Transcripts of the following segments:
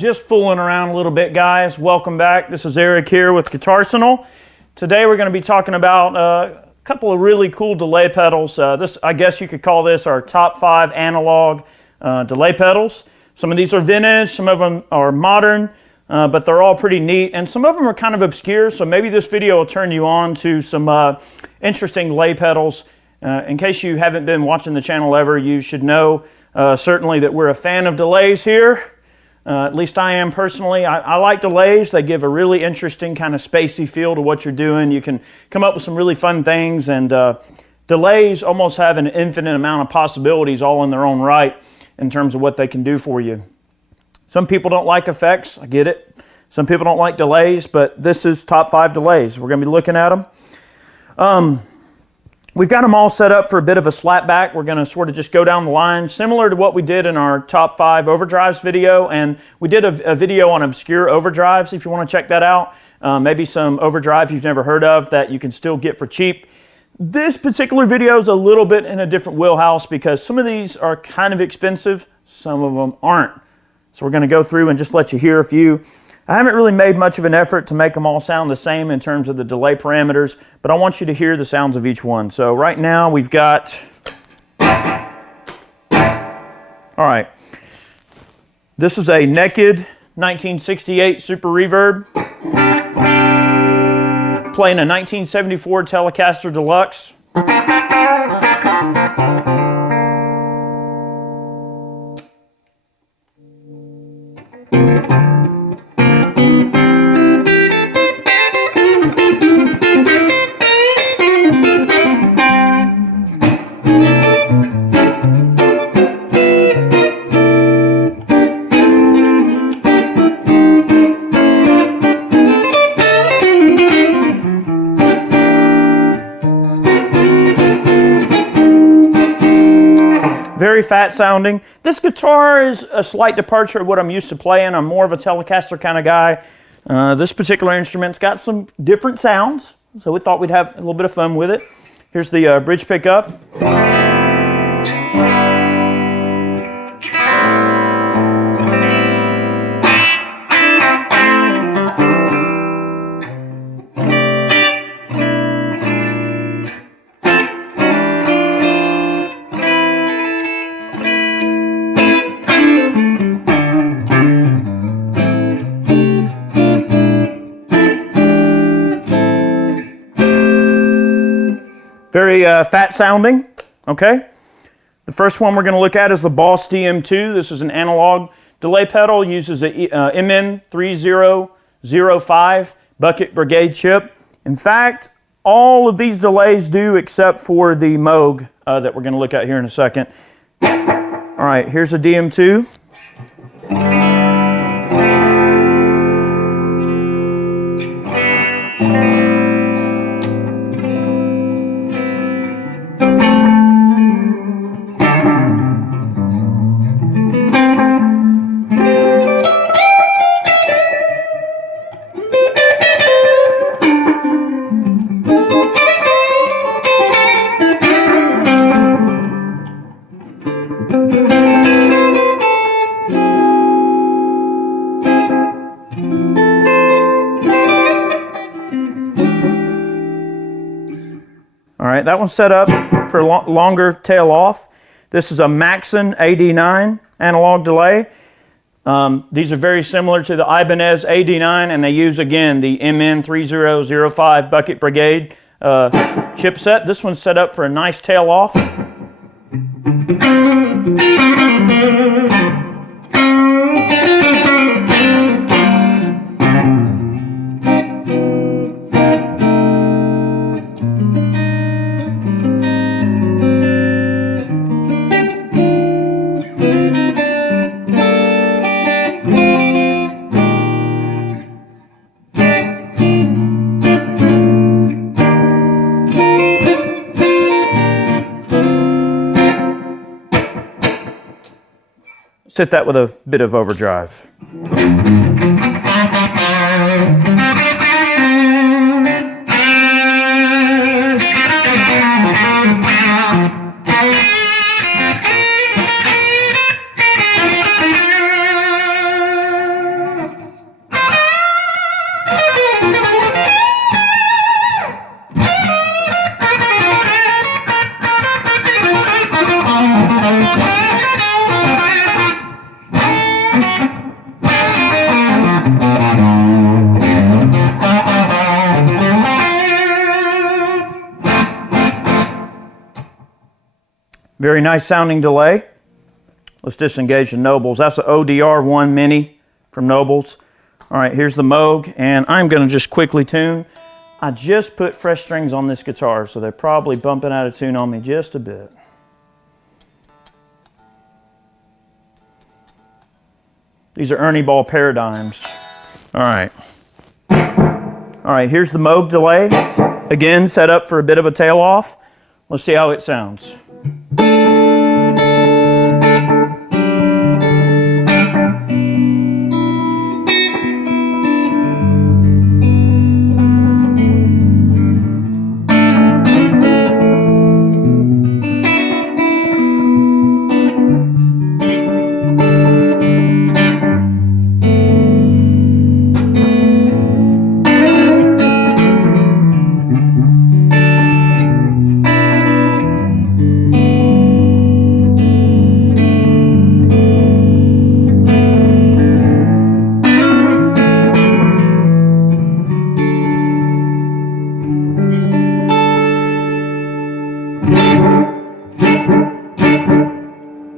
Just fooling around a little bit, guys. Welcome back. This is Eric here with Guitarsenal. Today we're going to be talking about a couple of really cool delay pedals. I guess you could call this our top 5 analog delay pedals. Some of these are vintage, some of them are modern, but they're all pretty neat, and some of them are kind of obscure, so maybe this video will turn you on to some interesting delay pedals. In case you haven't been watching the channel ever, you should know certainly that we're a fan of delays here. At least I am personally. I like delays. They give a really interesting kind of spacey feel to what you're doing. You can come up with some really fun things, and delays almost have an infinite amount of possibilities all in their own right in terms of what they can do for you. Some people don't like effects. I get it. Some people don't like delays, but this is top 5 delays. We're going to be looking at them. We've got them all set up for a bit of a slapback. We're going to sort of just go down the line, similar to what we did in our top 5 overdrives video, and we did a video on obscure overdrives if you want to check that out. Maybe some overdrives you've never heard of that you can still get for cheap. This particular video is a little bit in a different wheelhouse because some of these are kind of expensive, some of them aren't. So we're going to go through and just let you hear a few. I haven't really made much of an effort to make them all sound the same in terms of the delay parameters, but I want you to hear the sounds of each one. So right now we've got, all right, this is a naked 1968 Super Reverb playing a 1974 Telecaster Deluxe. Very fat sounding. This guitar is a slight departure of what I'm used to playing. I'm more of a Telecaster kind of guy. This particular instrument's got some different sounds, so we thought we'd have a little bit of fun with it. Here's the bridge pickup. Very fat sounding, okay? The first one we're going to look at is the Boss DM2. This is an analog delay pedal, uses a MN3005 Bucket Brigade chip. In fact, all of these delays do except for the Moog that we're going to look at here in a second. All right, here's a DM2. All right, that one's set up for longer tail off. This is a Maxon AD9 analog delay. These are very similar to the Ibanez AD9, and they use, again, the MN3005 Bucket Brigade chipset. This one's set up for a nice tail off. Hit that with a bit of overdrive. Very nice sounding delay. Let's disengage the Nobles. That's the ODR1 Mini from Nobles. All right, here's the Moog, and I'm going to just quickly tune. I just put fresh strings on this guitar, so they're probably bumping out of tune on me just a bit. These are Ernie Ball paradigms. All right. All right, here's the Moog delay. Again, set up for a bit of a tail off. Let's see how it sounds.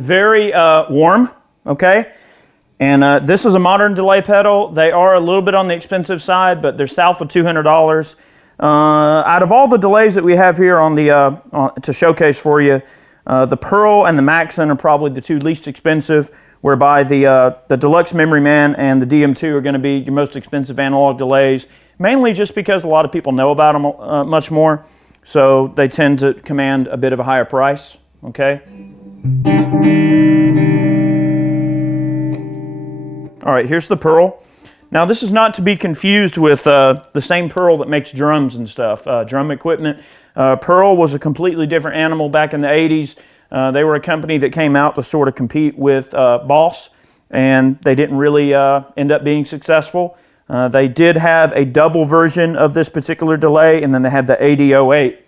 Very warm, okay? And this is a modern delay pedal. They are a little bit on the expensive side, but they're south of $200. Out of all the delays that we have here on the to showcase for you, the Pearl and the Maxon are probably the two least expensive, whereby the Deluxe Memory Man and the DM2 are going to be your most expensive analog delays, mainly just because a lot of people know about them much more, so they tend to command a bit of a higher price, okay? All right, here's the Pearl. Now, this is not to be confused with the same Pearl that makes drums and stuff, drum equipment. Pearl was a completely different animal back in the 80s. They were a company that came out to sort of compete with Boss, and they didn't really end up being successful. They did have a double version of this particular delay, and then they had the AD08.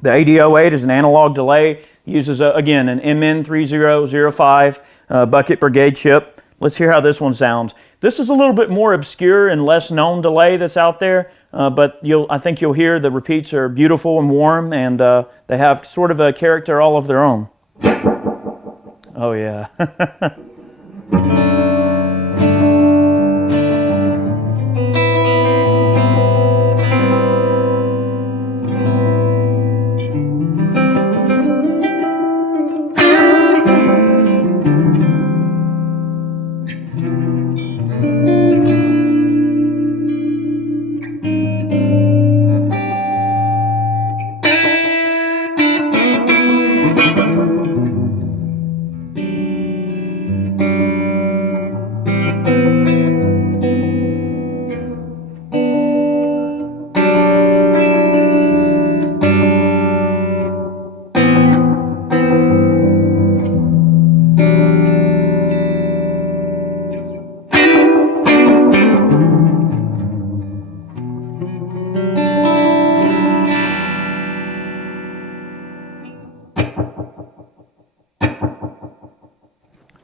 The AD08 is an analog delay. Uses, again, an MN3005 Bucket Brigade chip. Let's hear how this one sounds. This is a little bit more obscure and less known delay that's out there, but I think you'll hear the repeats are beautiful and warm, and they have sort of a character all of their own. Oh, yeah.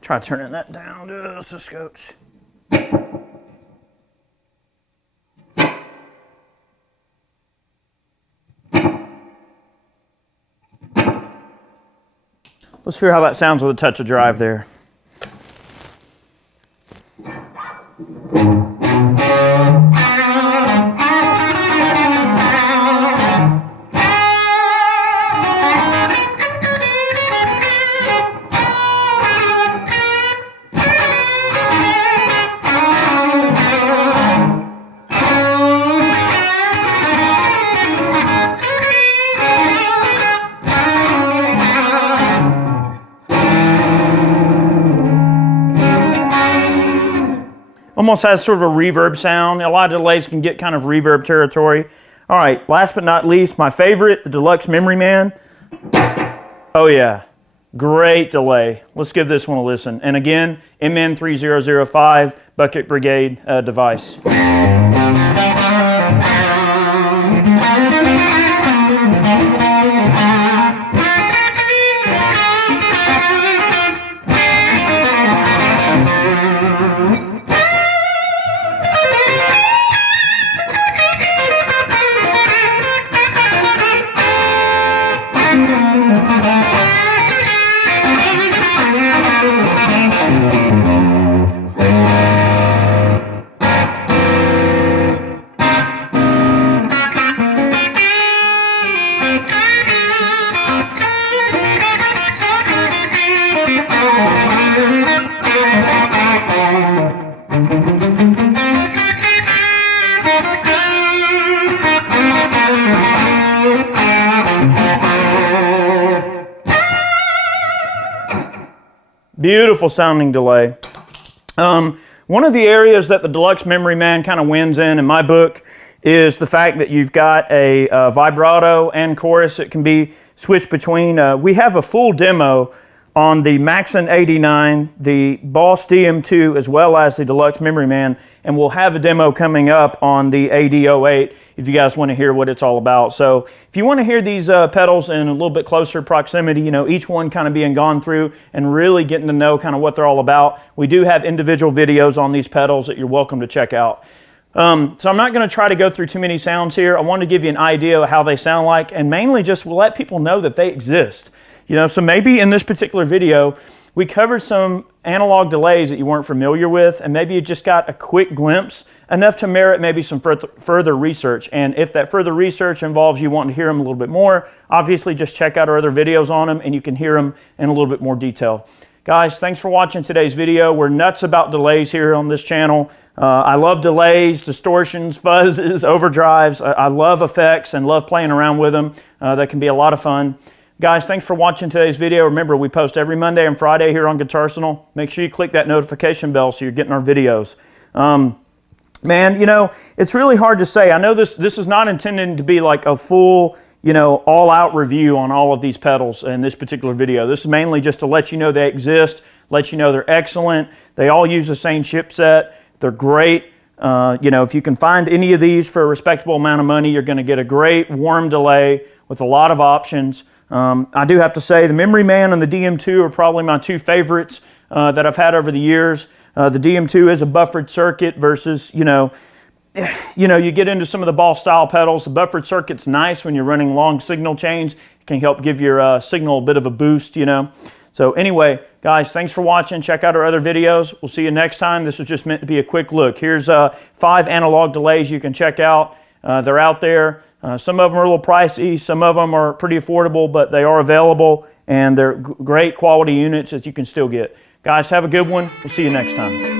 Try turning that down just a scotch. Let's hear how that sounds with a touch of drive there. Almost has sort of a reverb sound. A lot of delays can get kind of reverb territory. All right, last but not least, my favorite, the Deluxe Memory Man. Oh yeah, great delay. Let's give this one a listen. And again, MN3005 Bucket Brigade device. Beautiful sounding delay. One of the areas that the Deluxe Memory Man kind of wins in my book, is the fact that you've got a vibrato and chorus that can be switched between. We have a full demo on the Maxon 89, the Boss DM2, as well as the Deluxe Memory Man, and we'll have a demo coming up on the AD08 if you guys want to hear what it's all about. So if you want to hear these pedals in a little bit closer proximity, you know, each one kind of being gone through and really getting to know kind of what they're all about, we do have individual videos on these pedals that you're welcome to check out. So I'm not going to try to go through too many sounds here. I want to give you an idea of how they sound like, and mainly just let people know that they exist. You know, so maybe in this particular video, we covered some analog delays that you weren't familiar with, and maybe you just got a quick glimpse, enough to merit maybe some further research. And if that further research involves you wanting to hear them a little bit more, obviously just check out our other videos on them, and you can hear them in a little bit more detail. Guys, thanks for watching today's video. We're nuts about delays here on this channel. I love delays, distortions, fuzzes, overdrives. I love effects and love playing around with them. That can be a lot of fun. Guys, thanks for watching today's video. Remember, we post every Monday and Friday here on Guitarsenal. Make sure you click that notification bell so you're getting our videos. Man, you know, it's really hard to say. I know this is not intended to be like a full, you know, all-out review on all of these pedals in this particular video. This is mainly just to let you know they exist, let you know they're excellent. They all use the same chipset. They're great. You know, if you can find any of these for a respectable amount of money, you're going to get a great warm delay with a lot of options. I do have to say the Memory Man and the DM2 are probably my two favorites that I've had over the years. The DM2 is a buffered circuit versus, you get into some of the Boss style pedals. The buffered circuit's nice when you're running long signal chains. It can help give your signal a bit of a boost, you know. So anyway, guys, thanks for watching. Check out our other videos. We'll see you next time. This was just meant to be a quick look. Here's 5 analog delays you can check out. They're out there. Some of them are a little pricey. Some of them are pretty affordable, but they are available, and they're great quality units that you can still get. Guys, have a good one. We'll see you next time.